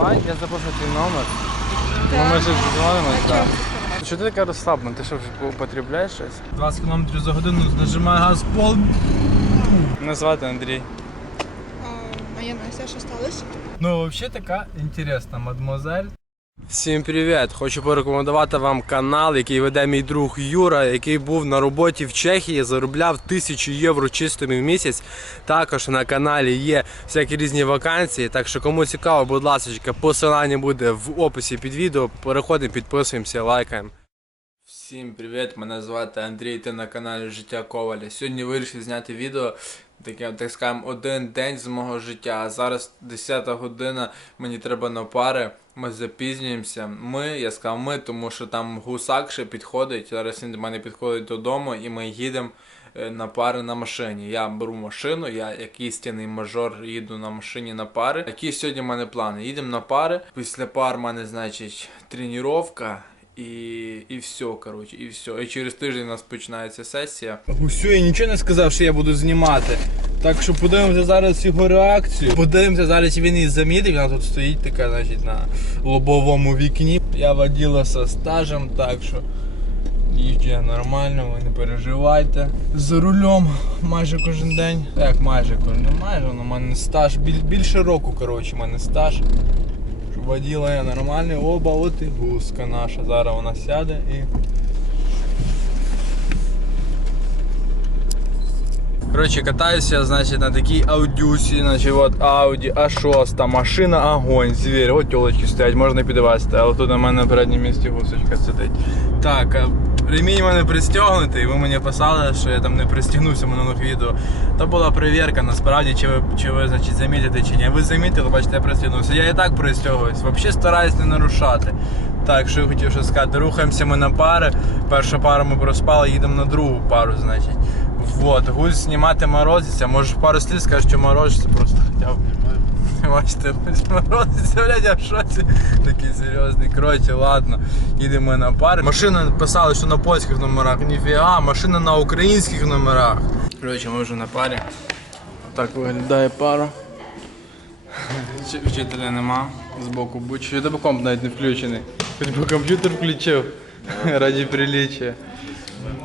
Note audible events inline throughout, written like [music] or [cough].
Давай, я запишу твій номер. Ну, ми ж дзвонимось, так. Що ти така розслаблена? Ти що вже употребляєш щось? 20 км за годину, нажимай газ пол. Мене звати Андрій. А я Настя, що сталося? Ну, взагалі така інтересна мадемуазель. Всім привіт! Хочу порекомендувати вам канал, який веде мій друг Юра, який був на роботі в Чехії, заробляв тисячу євро чистими в місяць. Також на каналі є всякі різні вакансії. Так що кому цікаво, будь ласка, посилання буде в описі під відео. Переходимо, підписуємося, лайкаємо. Всім привіт! Мене звати Андрій. Ти на каналі Життя Коваля. Сьогодні вирішив зняти відео. Таке, так скажемо, один день з мого життя. А зараз 10 година, мені треба на пари. Ми запізнюємося. Ми, я сказав ми, тому що там гусак ще підходить. Зараз він до мене підходить додому, і ми їдемо е, на пари на машині. Я беру машину, я як істинний мажор їду на машині на пари. Які сьогодні в мене плани? Їдемо на пари. Після пар в мене, значить, тренування. І, і все, коротше, і все. І через тиждень у нас починається сесія. Усю, я нічого не сказав, що я буду знімати. Так що подивимося зараз його реакцію. Подивимося зараз, він її замітив. Вона тут стоїть така, значить, на лобовому вікні. Я воділа со стажем, так що їжджу нормально, ви не переживайте. За рулем майже кожен день. Як майже кожен день, майже, ну, у мене стаж. Біль, більше року, коротше, у мене стаж. Воділа я нормально. Оба, от і гуска наша. Зараз вона сяде і. Коротше, катаюся, значить, на такій аудюсі, значить, от Audi A6, машина огонь, звір, от тілочки стоять, можна підвести, але тут на мене на передньому місці гусочка сидить. Так, ремінь мене пристегнутий, ви мені писали, що я там не пристігнувся в минулих відео. То була перевірка, насправді, чи ви, чи ви значить, замітите чи ні. Ви замітили, бачите, я пристігнувся. Я і так пристягуюсь, взагалі стараюсь не нарушати. Так, що я хотів ще сказати, рухаємося ми на пари. Першу пару ми проспали, їдемо на другу пару, значить. Вот, гуль знімати морозиться, може пару слів скажеш, що морозиться, просто хотів. [laughs] Бачите, морозиться, блядь, я в шоці. Такий серйозний. Коротше, ладно, їдемо на пари. Машина писали, що на польських номерах, ніфіга, машина на українських номерах. Коротше, ми вже на парі. Так виглядає пара. Вчителя нема збоку будь. Що тебе комп навіть не включений. Хоч би комп'ютер включив раді приліччя.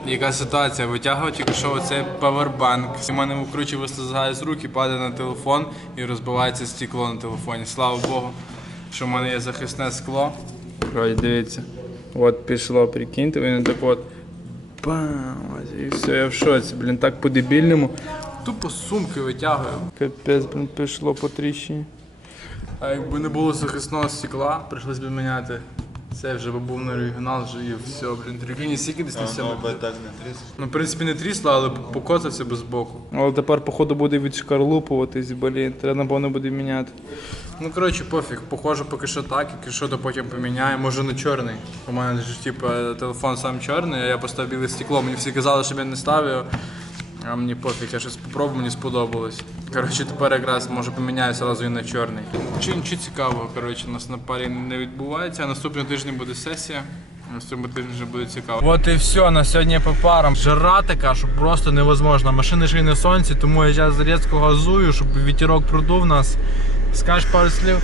Яка ситуація? Витягував тільки що оцей павербанк. У мене вкруче вислизає з рук і падає на телефон і розбивається стекло на телефоні. Слава Богу, що в мене є захисне скло. Ой, дивіться. От пішло, прикиньте, він так от. Бам! І все, я в шоці, блін, так по-дебільному. Тупо сумки витягую. Капець, блін, пішло по тріщині. А якби не було захисного стекла, прийшлось би міняти. Це вже би був на оригінал вже і все, блін, прикинь, скільки десь на себе. так не тріс. Ну, в принципі, не трісло, але покоцався би збоку. Але тепер, походу, буде відшкарлупуватись, блін, треба, напевно, буде міняти. Ну, коротше, пофіг, похоже, поки що так, якщо що, то потім поміняємо. Може на чорний. У мене ж, типу, телефон сам чорний, а я поставив біле стекло. Мені всі казали, щоб я не ставив. А мені пофіг, я щось спробував, мені сподобалось. Коротше, тепер якраз може поміняю одразу і на чорний. Чи нічого цікавого, коротше, у нас на парі не відбувається. А наступного тижня буде сесія. Наступного тижня вже буде цікаво. От і все, на сьогодні по парам. Жара така, що просто невозможно. Машини ж і на сонці, тому я зараз різко газую, щоб вітерок продув нас. Скажеш пару слів?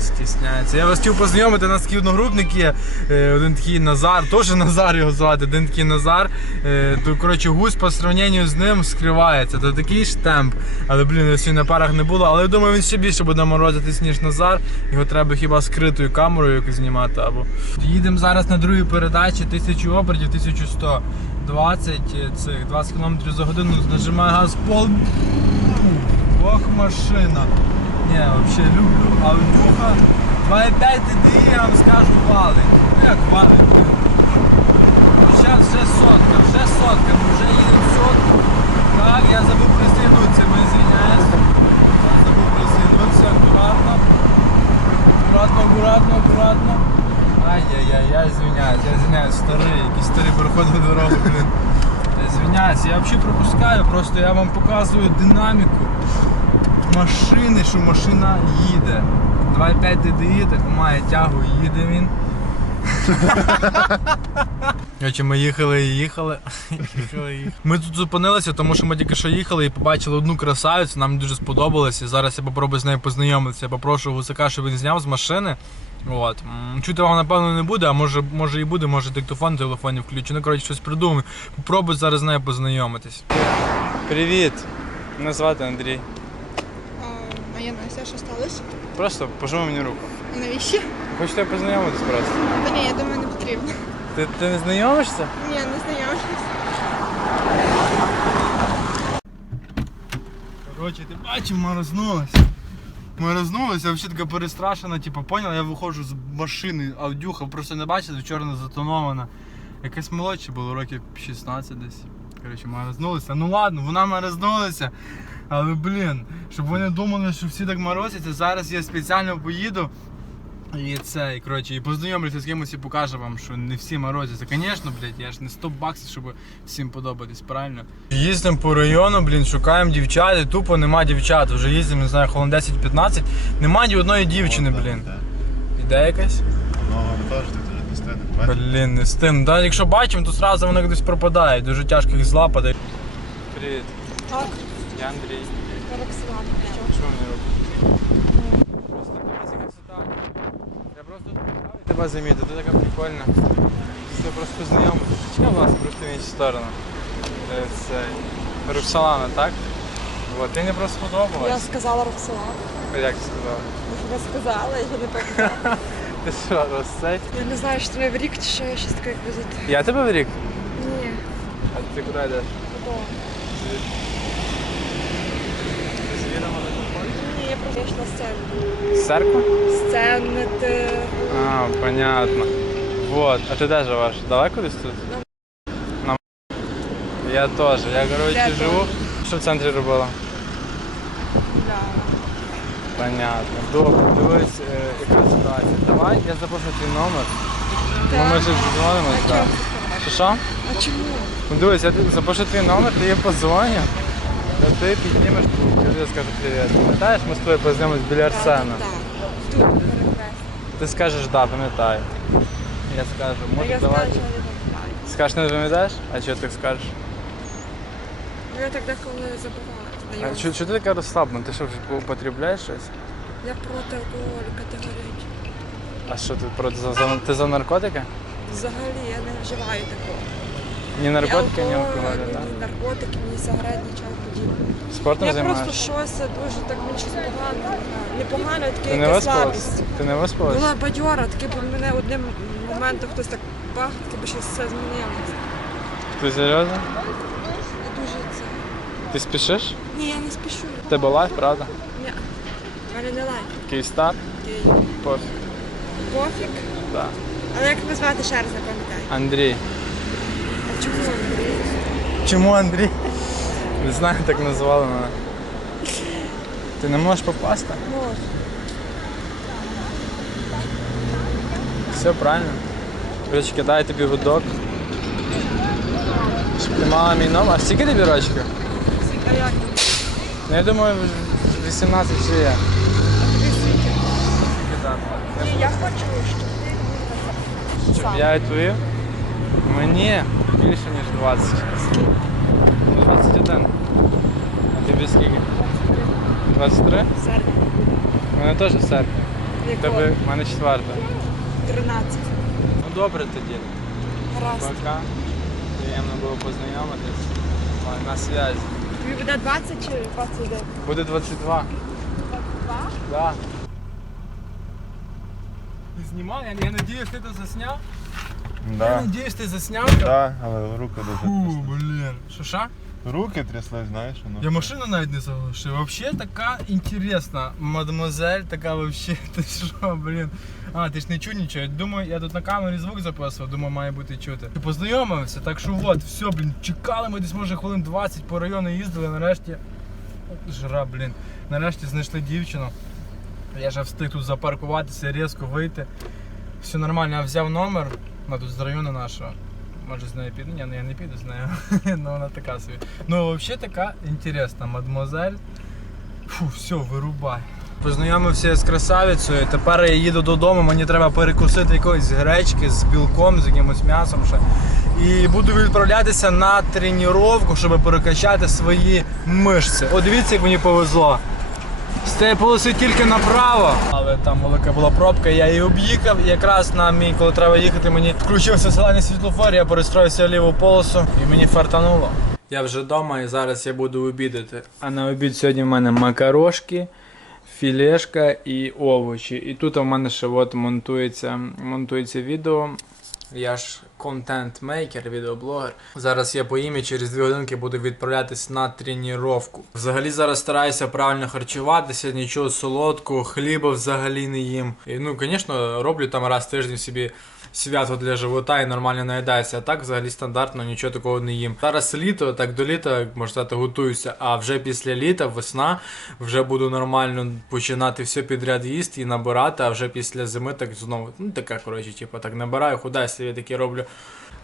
Стісняється. Я вас хотів познайомити, у нас такий одногрупник є, е, один такий Назар, теж Назар його звати, один такий Назар. Е, То, коротше, гусь по сравненню з ним скривається. То такий штемп. Але, блін, сьогодні на парах не було. Але я думаю, він ще більше буде морозитись, ніж Назар. Його треба хіба скритою камерою якось знімати або. Їдемо зараз на другій передачі, 1000 обертів, 1100. 20 е, цих 20 км за годину нажимає газ пол. Ох, машина. Не, вообще люблю. Аудюха 2,5 TDI, я вам скажу, валить. Ну як валить? Зараз вже сотка, вже сотка, ми вже їдемо сотку. Так, я забув пристегнутися, ми звиняюсь. Я забув пристегнутися, акуратно. Акуратно, акуратно, акуратно. Ай-яй-яй, я звиняюсь, я звиняюсь, старий, який старий переходить дорогу, блін. Я звиняюсь, я взагалі пропускаю, просто я вам показую динаміку машини, що машина їде. 2,5 DDI, так має тягу, їде він. [laughs] Короче, ми їхали і їхали. їхали, їхали. Ми тут зупинилися, тому що ми тільки що їхали і побачили одну красавицю, нам дуже сподобалось. І зараз я попробую з нею познайомитися. Я попрошу гусака, щоб він зняв з машини. От. Чути вам напевно не буде, а може, може і буде, може диктофон в телефоні включу. Ну, коротше, щось придумаю. Попробую зараз з нею познайомитись. Привіт. Мене звати Андрій. А, Настя, що сталося? Просто пожми мені руку. Навіщо? Хочу тебе познайомитись просто. Та ні, я думаю, не потрібно. Ти, ти не знайомишся? Ні, не знайомлюсь. Коротше, ти бачив, морознулась. Морознулася, взагалі така перестрашена, типу, поняла, я виходжу з машини, аудюха, просто не бачите, чорно затонована. Якась молодша було, років 16 десь. Коротше, морознулася. Ну ладно, вона морознулася. Але блін, щоб вони думали, що всі так морозяться, зараз я спеціально поїду. І це, і коротше, і познайомлюся з кимось і покажу вам, що не всі морозяться. Звісно, блядь, я ж не 100 баксів, щоб всім подобатись, правильно? Їздимо по району, блін, шукаємо дівчат, і тупо нема дівчат. Вже їздимо, не знаю, хвилин 10-15. Нема ні одної дівчини, блін. Іде якась? Ну, не. Блін, не стин. Да, якщо бачимо, то одразу вони десь пропадають. Дуже тяжко їх злапати. Привіт. Так, Я Андрій. Роксолана. Пожми мені руку. Просто дивись, яка ситуація. Я просто цікавий тебе замітив, ти така прикольна. Все просто познайомитися. Чекай, власне, просто в іншу сторону. Е, Це Роксолана, так? Вот, ти мені просто Я сказала Роксолана. Як ти сказала? Я сказала, я не пам'ятаю. [laughs] Ти що, розцей? Я не знаю, що тебе в рік чи що я щось таке як візит. Я тебе в рік? Ні, А ти куди йдеш? додому. Я йшла сцену. Церква? Сценити. А, понятно. Вот. А ти де живеш? Далеко десь тут? На Я теж. Я, коротше, Де живу. Що в центрі робила? Да. Понятно. Добре, дивись, е, яка ситуація. Давай, я запишу твій номер. Ну, ми ж дзвонимось, так. Що що? А чому? Ну дивись, я тобі запишу твій номер, ти їй подзвоню, та ти піднімеш трубку, я тобі скажу привіт. Пам'ятаєш, ми з тобою познайомились біля Арсена? Так. Тут. Ти скажеш, да, пам'ятаю. Я скажу, може я давай. що я не. Скажеш, не пам'ятаєш? А чого ти скажеш? Ну, Я так деколи забуваю. А знайомитися. чого чого ти така розслаблена? Ти що вже употребляєш щось? Я проти алкоголю категорично. А що ти проти за, за ти за наркотики? Взагалі я не вживаю такого. Ні наркотики, ні алкоголю, так? ні наркотики, ні сигарет, нічого подібного. Спортом Я займаєшся? просто щось дуже так мені щось погано. не знаю. Не погано, а таке не якась виспалась? слабість. Ти не виспалась? Була бадьора, таке бо мене одним моментом хтось так бах, таке би щось все змінилося. Ти серйозно? Я дуже це. Ти спішиш? Ні, я не спішу. В Тебе лайф, правда? Ні. В мене не лайк. Київстар? Окей. Пофіг. Пофіг. Так. Але як тебе звати ще раз запам'ятай. Андрій. Чому Андрій? Чому Андрій? Не знаю, так називали мене. Ти не можеш попасти? Можу. Все правильно. Короче, кидаю тобі гудок. Щоб ти мала мій номер. А скільки тобі рочків? Ну я думаю, 18 вже є. Ні, я хочу, щоб ти Щоб я відповів? Мені більше ніж 20. Скільки? Ну, 21. А тобі скільки? 23? Серпня. У мене теж в серпні. У Якого? тебе в мене четверта. 13. Ну добре тоді. Гаразд. Пока. Приємно було познайомитись. Ой, На связі. Тобі буде 20 чи 21? Буде 22. 22? Да. Ти знімав? Я, я надіюсь, ти це засняв? Я Да. надіюсь, ти засняв? Да, але руки дуже Фу, трясли. блін. Що ша? Руки трясли, знаєш, воно. Я машину навіть не заглушив. Вообще така інтересна мадемуазель, така вообще, ти що, блін. А, ти ж не чув нічого. Я Думаю, я тут на камері звук записував, думаю, має бути чути. Ти познайомився, так що от, все, блін, чекали ми десь може хвилин 20 по району їздили, нарешті. Жара, блін. Нарешті знайшли дівчину. Я ж встиг тут запаркуватися, різко вийти. Все нормально, я взяв номер, вона тут з району нашого. Може з нею піду? Ні, ну я не піду з нею. [laughs] ну вона така собі. Ну взагалі така інтересна, мадемуазель. Фу, все, вирубай. Познайомився з красавицею. Тепер я їду додому, мені треба перекусити якоїсь гречки з білком, з якимось м'ясом ще. І буду відправлятися на тренування, щоб перекачати свої мишці. О, дивіться, як мені повезло. З тієї полоси тільки направо, але там велика була пробка, я її об'їхав. І якраз на мій, коли треба їхати, мені включився зелений світлофор, я перестроївся в ліву полосу і мені фартануло. Я вже вдома і зараз я буду обідати. А на обід сьогодні в мене макарошки, філешка і овочі. І тут у мене ще от монтується, монтується відео. Я ж контент-мейкер, відеоблогер. Зараз я поїм і через дві годинки буду відправлятись на тренування. Взагалі зараз стараюся правильно харчуватися, нічого солодкого, хліба взагалі не їм. І, ну, звісно, роблю там раз в тиждень собі свято для живота і нормально наїдаюся. А так взагалі стандартно нічого такого не їм. Зараз літо, так до літа, можна сказати, готуюся. А вже після літа, весна, вже буду нормально починати все підряд їсти і набирати, а вже після зими так знову. Ну таке, коротше, типу, так набираю, худаю собі такі роблю.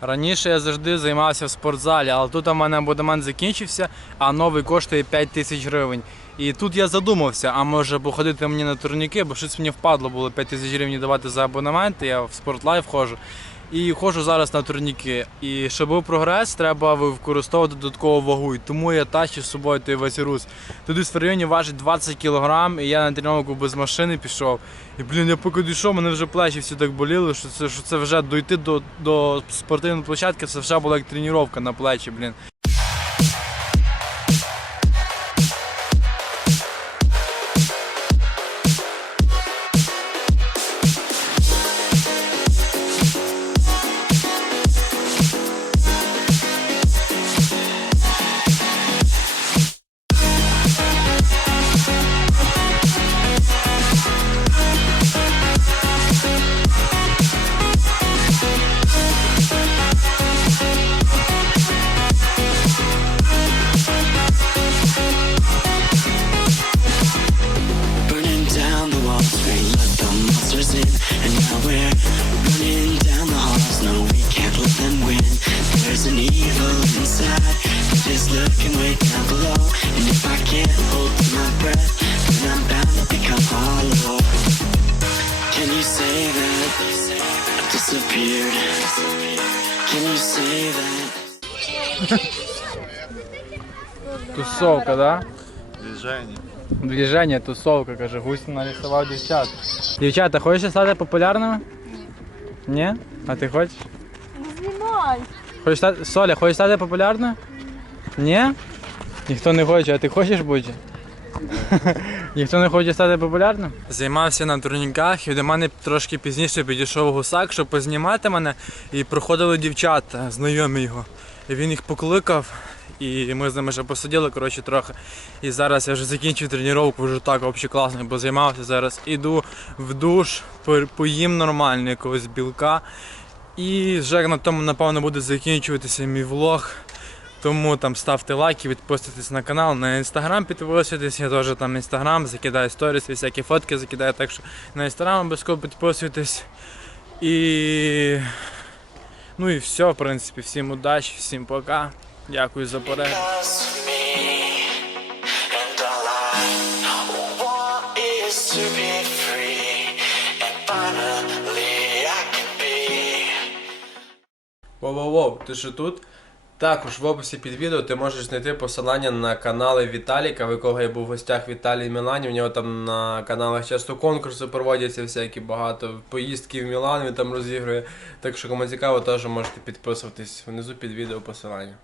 Раніше я завжди займався в спортзалі, але тут у мене абонемент закінчився, а новий коштує 5 тисяч гривень. І тут я задумався, а може походити мені на турніки, бо щось мені впадло було 5 тисяч гривень давати за абонемент, я в спортлайф ходжу. І ходжу зараз на турніки. І щоб був прогрес, треба використовувати додаткову вагу. І тому я тащу з собою той весь рус. Туди в районі важить 20 кг, і я на тренування без машини пішов. І блін, я поки дійшов, мене вже плечі всі так боліли, що це, що це вже дойти до, до спортивної площадки, це вже була як тренування на плечі, блін. That is lurking way down below And if I can't hold my breath Then I'm bound to become hollow Can you say that I disappeared? Can you say that Тусовка, да? Движення. Движення, тусовка, каже, гусь нарисував дівчат. Дівчата, хочеш стати популярними? Ні? А ти хочеш? Не знімай. Хочеш стати. Соля, хочеш стати популярною? Ні? Ніхто не хоче, а ти хочеш бути? [laughs] Ніхто не хоче стати популярним? Займався на турніках і до мене трошки пізніше підійшов гусак, щоб познімати мене. І проходили дівчата, знайомі його. І він їх покликав, і ми з ними ще посиділи, коротше, трохи. І зараз я вже закінчив тренування, вже так взагалі класно, бо займався зараз. Іду в душ, поїм нормально якогось білка. І вже на тому, напевно, буде закінчуватися мій влог. Тому там ставте лайки, підписуйтесь на канал, на інстаграм підписуйтесь, я теж там інстаграм, закидаю сторіс, всякі фотки закидаю, так що на інстаграм обов'язково підписуйтесь. І ну і все, в принципі, всім удачі, всім пока. Дякую за перегляд. Воу-воу-воу, ти що тут? Також в описі під відео ти можеш знайти посилання на канали Віталіка, в якого я був в гостях Віталій Мілані. У нього там на каналах часто конкурси проводяться всякі багато. Поїздки в Мілан він там розігрує. Так що кому цікаво, теж можете підписуватись внизу під відео посилання.